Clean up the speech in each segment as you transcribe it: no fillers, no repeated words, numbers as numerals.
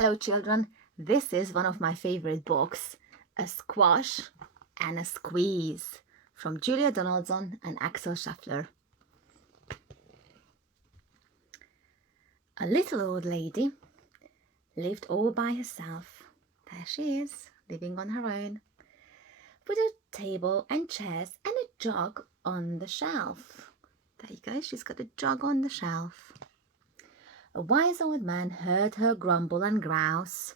Hello children, this is one of my favorite books, A Squash and a Squeeze from Julia Donaldson and Axel Scheffler. A little old lady lived all by herself. There she is, living on her own, with a table and chairs and a jug on the shelf. There you go, she's got a jug on the shelf. A wise old man heard her grumble and grouse.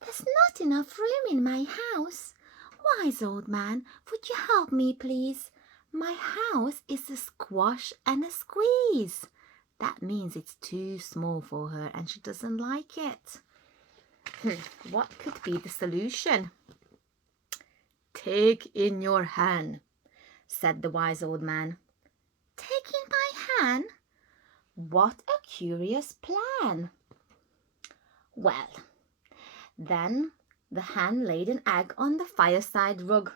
"There's not enough room in my house. Wise old man, would you help me, please? My house is a squash and a squeeze." That means it's too small for her and she doesn't like it. What could be the solution? "Take in your hand," said the wise old man. "Take in my hand? What a curious plan." Well, then the hen laid an egg on the fireside rug.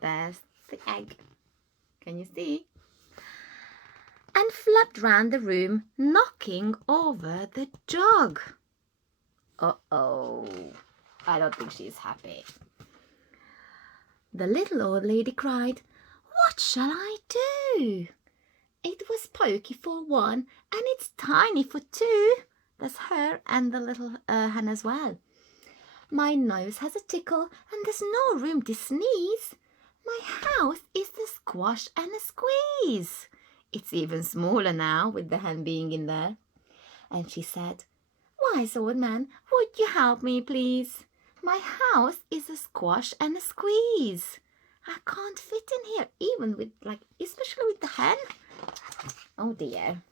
There's the egg. Can you see? And flapped round the room, knocking over the jug. Uh-oh, I don't think she's happy. The little old lady cried, "What shall I do? It was pokey for one, and it's tiny for two." That's her and the little hen as well. "My nose has a tickle, and there's no room to sneeze. My house is a squash and a squeeze." It's even smaller now with the hen being in there. And she said, "Wise old man, would you help me, please? My house is a squash and a squeeze. I can't fit in here, even with, especially with the hen." Oh dear.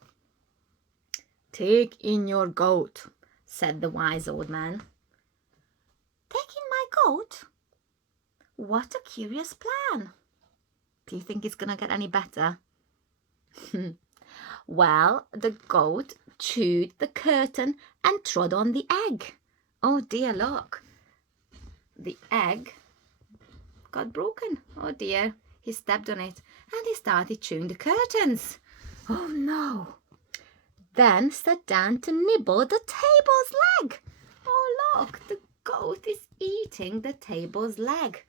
"Take in your goat," said the wise old man. Take in my goat? What a curious plan. Do you think it's going to get any better? Well, the goat chewed the curtain and trod on the egg. Oh dear, look. The egg got broken. Oh dear. He stepped on it and he started chewing the curtains. Oh no. Then sat down to nibble the table's leg. Oh look, the goat is eating the table's leg.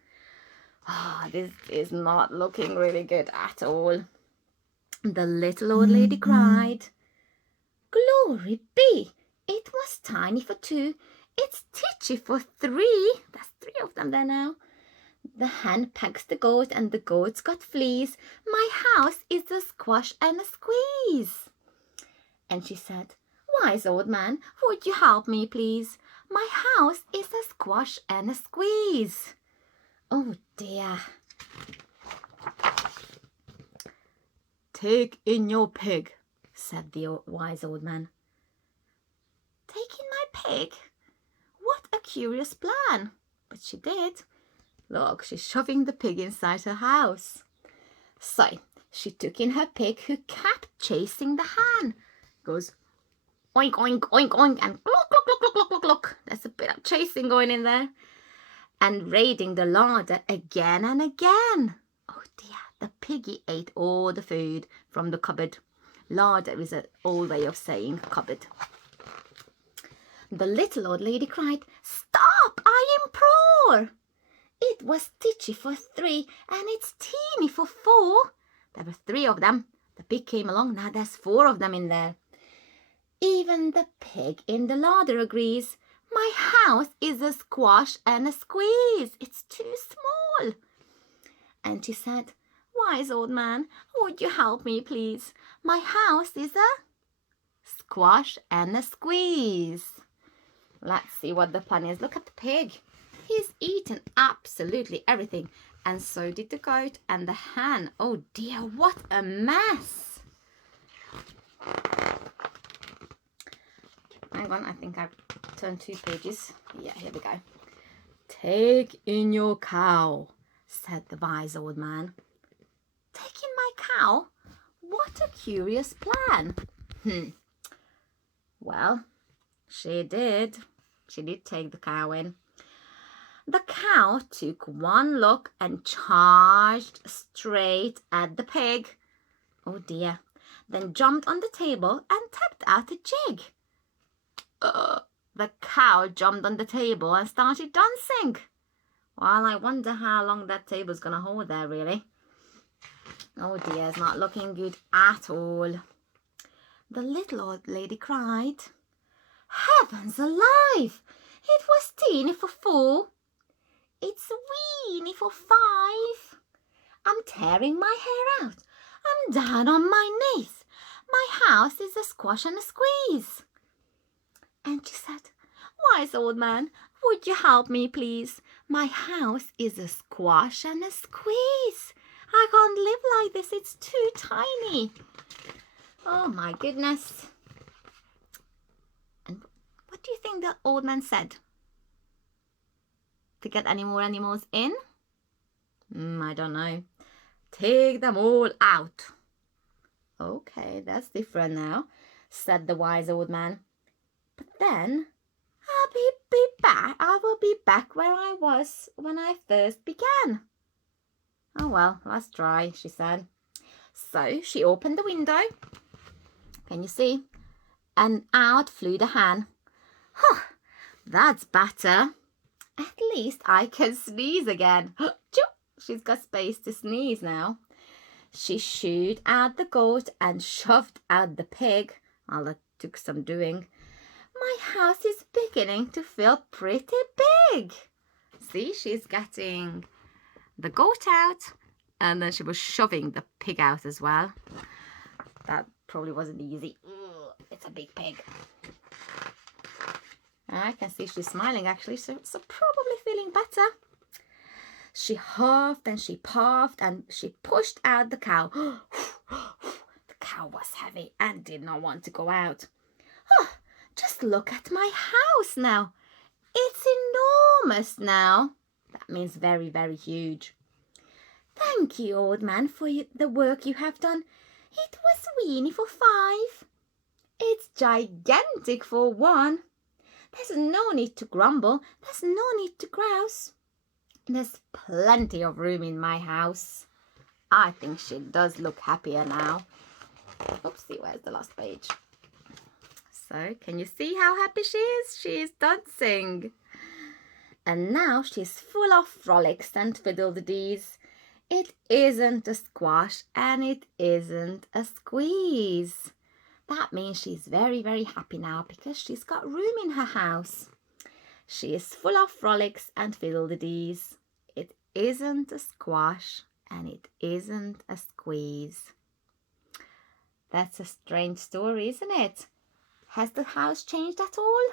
Oh, this is not looking really good at all. The little old lady cried, "Glory be, it was tiny for two. It's titchy for three." There's three of them there now. The hen pegs the goat and the goat's got fleas. My house is a squash and a squeeze. And she said, "Wise old man, would you help me, please? My house is a squash and a squeeze." Oh dear. "Take in your pig," said the wise old man. Take in my pig? What a curious plan. But she did. Look, she's shoving the pig inside her house. So she took in her pig, who kept chasing the hen. Goes oink, oink, oink, oink, and cluck, cluck, cluck, cluck, cluck, cluck, cluck. There's a bit of chasing going in there. And raiding the larder again and again. Oh dear, the piggy ate all the food from the cupboard. Larder is an old way of saying cupboard. The little old lady cried, "Stop, I implore! It was titchy for three and it's teeny for four." There were three of them. The pig came along. Now there's four of them in there. Even the pig in the larder agrees. My house is a squash and a squeeze. It's too small. And she said, "Wise old man, would you help me, please? My house is a squash and a squeeze." Let's see what the plan is. Look at the pig. He's eaten absolutely everything. And so did the goat and the hen. Oh dear, what a mess. Hang on, I think I've turned 2 pages. Yeah, here we go. "Take in your cow," said the wise old man. Take in my cow? What a curious plan. Well, she did. She did take the cow in. The cow took one look and charged straight at the pig. Oh dear. Then jumped on the table and tapped out a jig. the cow jumped on the table and started dancing. Well, I wonder how long that table's going to hold there, really. Oh dear, it's not looking good at all. The little old lady cried. Heavens alive! It was teeny for 4. It's weeny for 5. I'm tearing my hair out. I'm down on my knees. My house is a squash and a squeeze. And she said, Wise old man, would you help me, please? My house is a squash and a squeeze. I can't live like this. It's too tiny. Oh, my goodness. And what do you think the old man said? To get any more animals in? I don't know. Take them all out. Okay, that's different now, said the wise old man. But then I'll be back. I will be back where I was when I first began. Oh well, let's try, she said. So she opened the window. Can you see? And out flew the hen. Huh, that's better. At least I can sneeze again. She's got space to sneeze now. She shooed out the goat and shoved out the pig. Well, that took some doing. My house is beginning to feel pretty big. See, she's getting the goat out, and then she was shoving the pig out as well. That probably wasn't easy. Ugh, it's a big pig. I can see she's smiling actually, so probably feeling better. She huffed and she puffed and she pushed out the cow. The cow was heavy and did not want to go out. Oh, just look at my house now. It's enormous now. That means very, very huge. Thank you, old man, for the work you have done. It was weeny for 5. It's gigantic for 1. There's no need to grumble. There's no need to grouse. There's plenty of room in my house. I think she does look happier now. Oopsie, where's the last page? So, can you see how happy she is? She's dancing. And now she's full of frolics and fiddle-de-dees. It isn't a squash and it isn't a squeeze. That means she's very, very happy now because she's got room in her house. She is full of frolics and fiddle-de-dees. It isn't a squash and it isn't a squeeze. That's a strange story, isn't it? Has the house changed at all?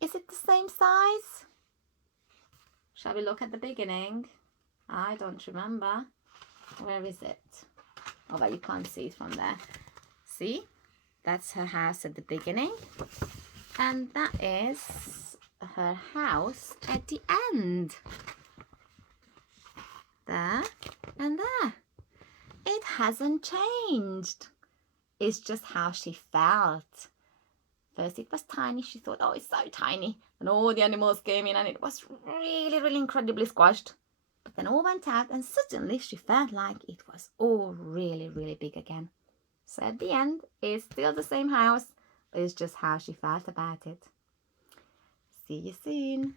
Is it the same size? Shall we look at the beginning? I don't remember. Where is it? Oh, but you can't see it from there. See? That's her house at the beginning. And that is her house at the end. There and there. It hasn't changed. It's just how she felt. First it was tiny. She thought, oh, it's so tiny. And all the animals came in and it was really, really incredibly squashed. But then all went out and suddenly she felt like it was all really, really big again. So at the end, it's still the same house, but it's just how she felt about it. See you soon.